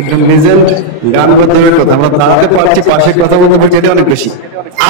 একদম লিজেন্ড গান বাদ্যের কথা আমরা দাঁড়াতে পারছি, পাশে কথা বলতে পারছি, এটা অনেক বেশি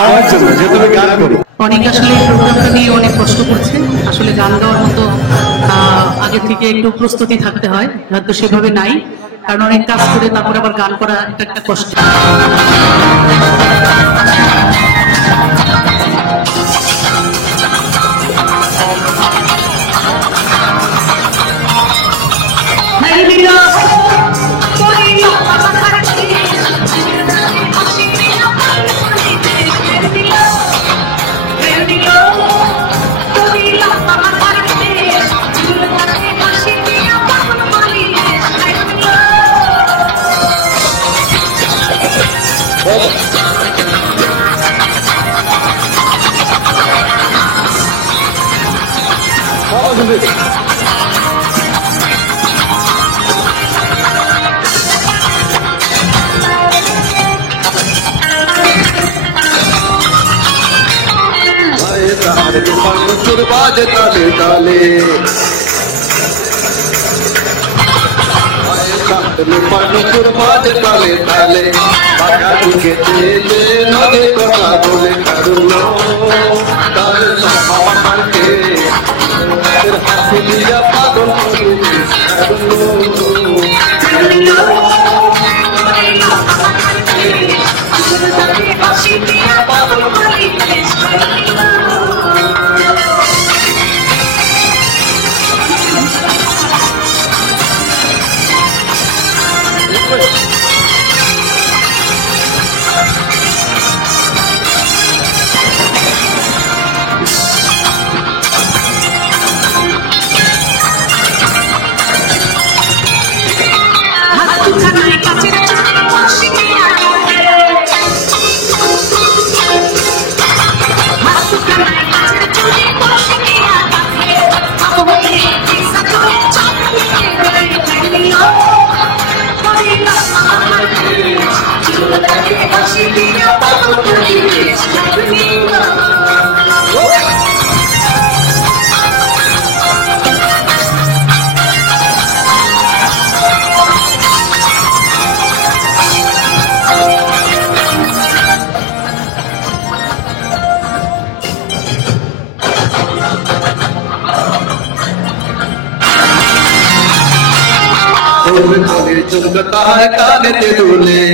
আমার জন্য যে তুমি গান করো। অনেক আসলে প্রোগ্রামটা নিয়ে অনেক কষ্ট করছে। আসলে গান গাওয়ার মতো আগে থেকে একটু প্রস্তুতি থাকতে হয়, হয়তো সেভাবে নাই, কারণ অনেক কাজ করে তারপরে আবার গান করা এটা একটা কষ্ট। বাজে তালে তালে পানুপুর বাজে তালে তালে বাঁকা দিকে তেলে নদে কথা বলে কারুলো তার আমাকে হাসি দিয়া পাগল चुमकता है काने ते दूल्हे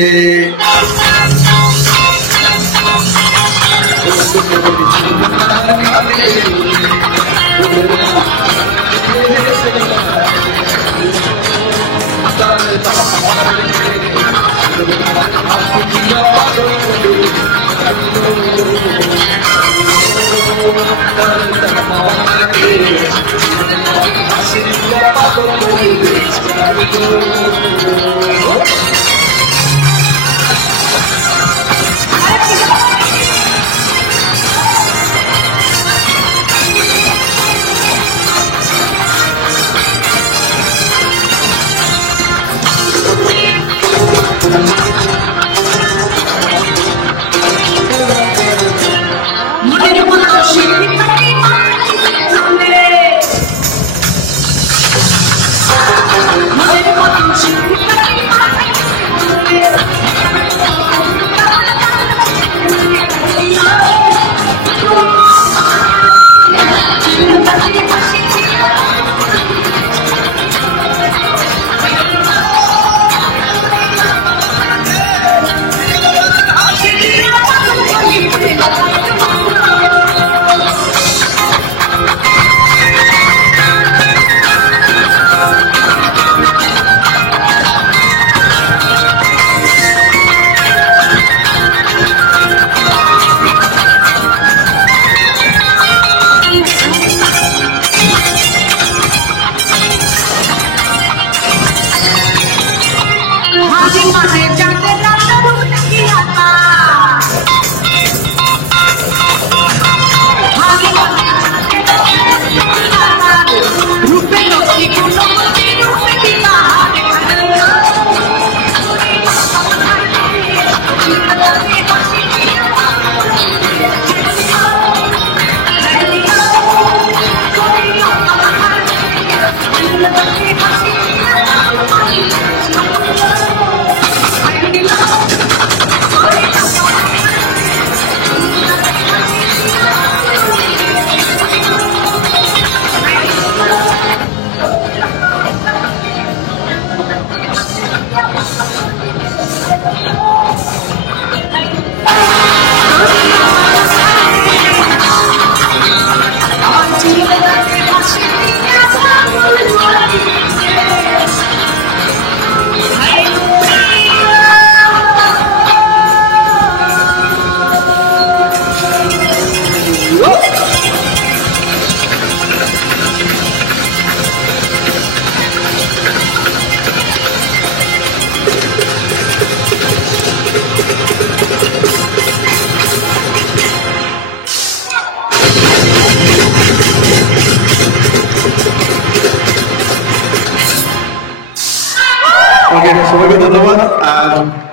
সবাইকে ধন্যবাদ। আর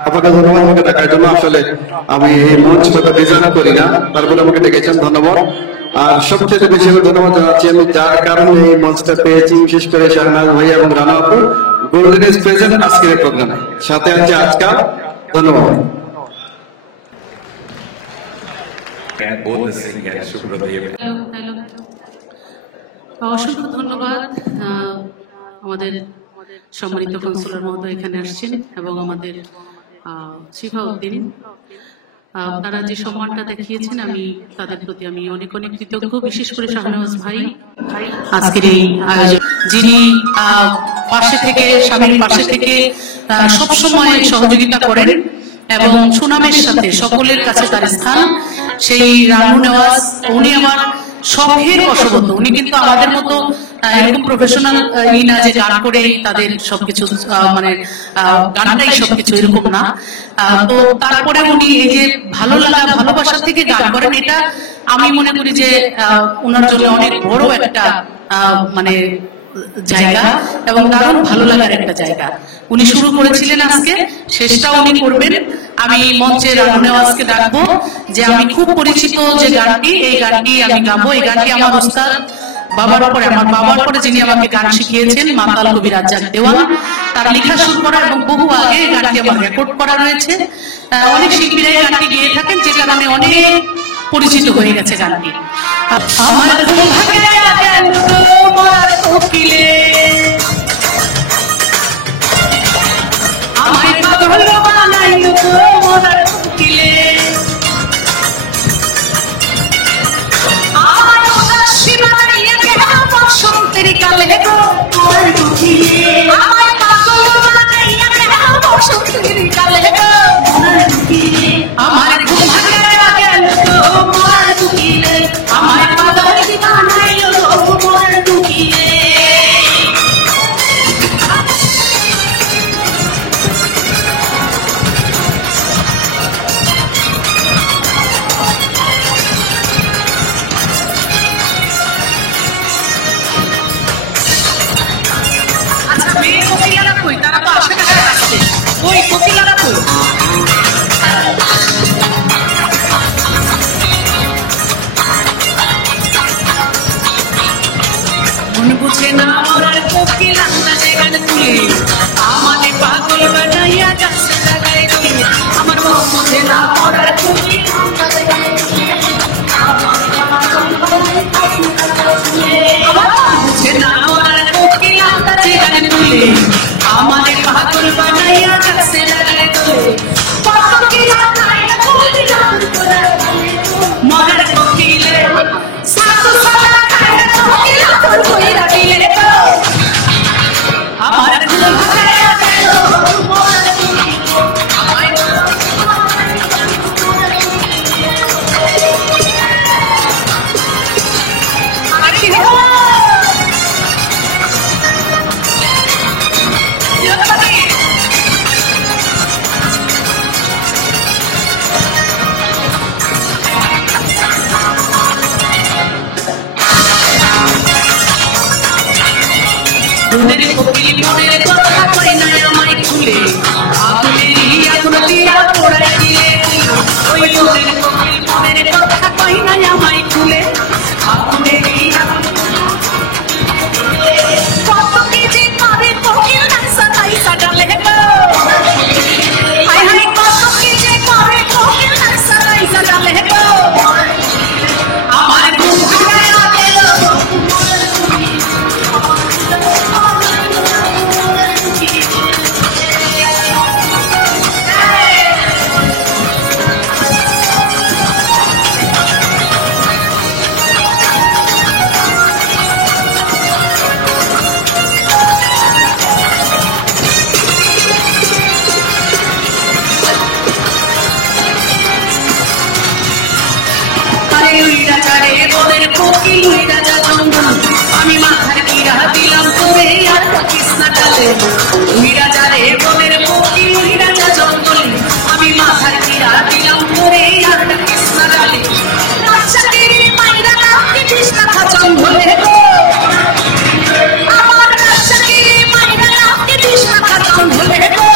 আপনাকে ধন্যবাদ আমাকে ডাকার জন্য। আসলে আমি এই মঞ্চ হয়তো ডিজাইন করি না, তারপরে আমাকে ডেকেছেন, ধন্যবাদ। আর সবচেয়ে বেশি আমি ধন্যবাদ জানাচ্ছি আমি যার কারণে এই মঞ্চটা পেয়েছি, বিশেষ করে শাহনাজ ভাইয়া এবং রানা আপু। গোল্ডেন ইজ প্রেজেন্ট আজকের এই প্রোগ্রামে, সাথে আছে আজকাল। ধন্যবাদ। অসংখ্য ধন্যবাদ। আমাদের সম্মানিত কাউন্সিলর মহোদয় এখানে আসছেন এবং আমাদের শিফাউদ্দিন, তারা যে সম্মানটা দেখিয়েছেন আমি তাদের প্রতি আমি অনেক অনেক কৃতজ্ঞ। বিশেষ করে শাহনওয়াজ ভাই আজকের এই আয়োজন, যিনি পাশে থেকে স্বামীর পাশে থেকে সবসময় সহযোগিতা করেন এবং সুনামের সাথে সকলের কাছে তার স্থান। সেই রানু নেওয়াজ, উনি আমার শখের বশবর্তী। উনি কিন্তু আমাদের মতো এরকম প্রফেশনাল না যে গান করেই তাদের সবকিছু মানে গানটাই সবকিছু, এরকম না। তো তারপরে উনি এই যে ভালো লাগা ভালোবাসা থেকে গান করেন, এটা আমি মনে করি যে ওনার জন্য অনেক বড় একটা মানে জায়গা এবং দারুণ ভালো লাগার একটা জায়গা। উনি শুরু করেছিলেন, আজকে শেষটাও উনি করবেন। আমি মঞ্চে রানু নেওয়াজকে ডাকবো, যে আমি খুব পরিচিত যে গানটি, এই গানটি আমি গাবো। এই গানটি আমার ওস্তাদ বাবার পরে, আমার বাবার পরে যিনি আমাকে গান শিখিয়েছেন, মাতাল কবি রাজ্জাক দেওয়ান, তার লেখা শুরু করা এবং বহু আগে এই গানটি আমার রেকর্ড করা রয়েছে। অনেক শিল্পীরা এই গানটি গেয়ে থাকেন, যে কারণে অনেক পরিচিত হয়ে গেছে গানটি। আমার কোকিলে আমায় পাগল বানাইলো তোমার কোকিলে, আমার উদাসী বানাইয়া গেল বসন্তের কালে গো তোমার কোকিলে, আমায় পাগল বানাইয়া গেল বসন্তের কালে গো তোমার কোকিলে, আমার ঘুম ভাঙিয়া গেল তোমার কোকিলে, আমায় পাগল বানাইলো তোমার কোকিলে। আচ্ছা, মেয়ে কোকিলারা কই? তারা তো আশেপাশে আসছে, ওই কোকিলারা কই? মন বুঝে না ওরা কোকিলারা যে গান তুলে আমাদের পাগল বানাইয়া গাছে লাগাই দিলে, আমার মন বুঝে না ওরা কোকিলারা যে গান তুলে আমার মন বুঝে না ওরা কোকিলারা যে গান তুলে আমাদের পাগল বানাইয়া গাছে লাগাই দিলে, মনের কোকিলে সাধু সারা খায় কোকিলা তোর কইরা দিলে তো আমার ঘুম ভাঙিয়া গেল মনের কোকিলে, আমায় আর কি হলো মনের কোকিল মনের কথা কই না আমায় খুলে, আগুনেরই আগুন দিয়া পোড়াই দিলে, ওই মনের কোকিল মনের কথা কই না আমায় খুলে, আগুনেরই আগুন কত কি যে পারে কোকিল নাচা তাই সাজালে গো, হায় হায় কত কি যে পারে কোকিল নাচা তাই সাজালে গো, আমার ঘুম ভাঙিয়া গেল কোকিল রাজা চন্দন, আমি মাথার কিরা দিলাম তোরে আর থাকিস না কালে, তুই রাজা রে বনের কোকিল রাজা চন্দন, আমি মাথার কিরা দিলাম তোরে আর থাকিস না কালে, রাজশাহীর মাইরা নাকি কৃষ্ণা খাচন ভোলে গো, আমার রাজশাহীর মাইরা নাকি কৃষ্ণা খাচন ভোলে গো,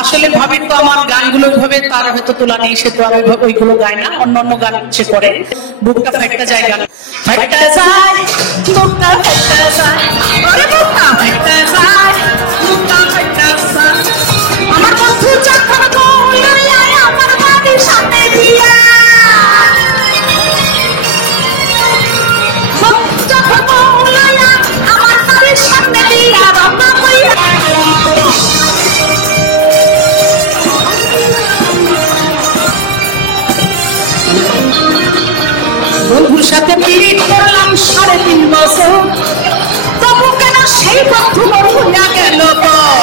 আসলে ভাবির তো আমার গানগুলো ভাবে তার হয়তো তোলা নেই, সে তো আমি ওইগুলো গায় না, অন্য অন্য গান সে করে। বুকটা ফাইটটা যায় গান, ফাইটটা যায় বুকটা ফাইটটা যায়, আরে বুকটা ফাইটটা যায় বুকটা ফাইটটা যায়। আমার বন্ধু যখন বললো আমার বাড়ির সামনে দিয়া, যখন বললো আমার বাড়ির সামনে দিয়া রান্না কইরা, বন্ধুর সাথে পিরিত করলাম 3.5 বছর, তবু কেন সেই বন্ধু হইয়া গেল পর।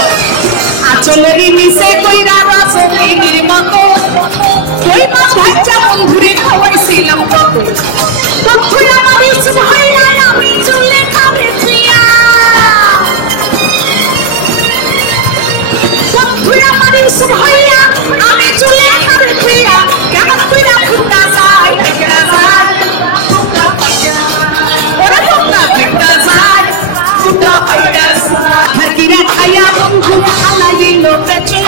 আচলেরই নিচে কইরা রাজনীতির মতো ওই মাছ ভাজা বন্ধুরে খাওয়াইছিলাম কত। বন্ধু আমার ইসব হইয়া আমি চলে খাবে তুইয়া, বন্ধু আমার ইসব হইয়া আমি চলে খাবে তুইয়া, কেমন কইরা ফুটা যায় টেকা যায় ফুটা পাইয়া, ওরে ফুটা ফেটা যায় ফুটা পাইয়া যায়। হাকিরা খাইয়া বন্ধু হালাইলো পেছে,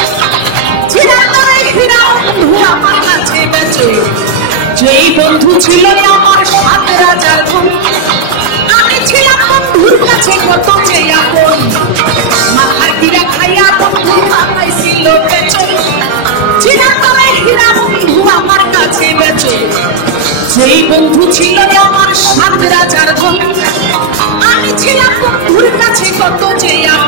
ছিড়া করে ফিরা বন্ধু আমার কাছে বেঁচে। যেই বন্ধু ছিল আমার 7 রাজার গুণ, আমি ছিলাম বন্ধুর কাছে কত যে আপন। মাথার কিরা খাইয়া বন্ধু হালাইছিল পেছে, ছিড়া করে ফিরা বন্ধু আমার কাছে বেঁচে। যেই বন্ধু ছিল আমার 7 রাজার গুণ, আমি ছিলাম বন্ধুর কাছে কত যে আপন।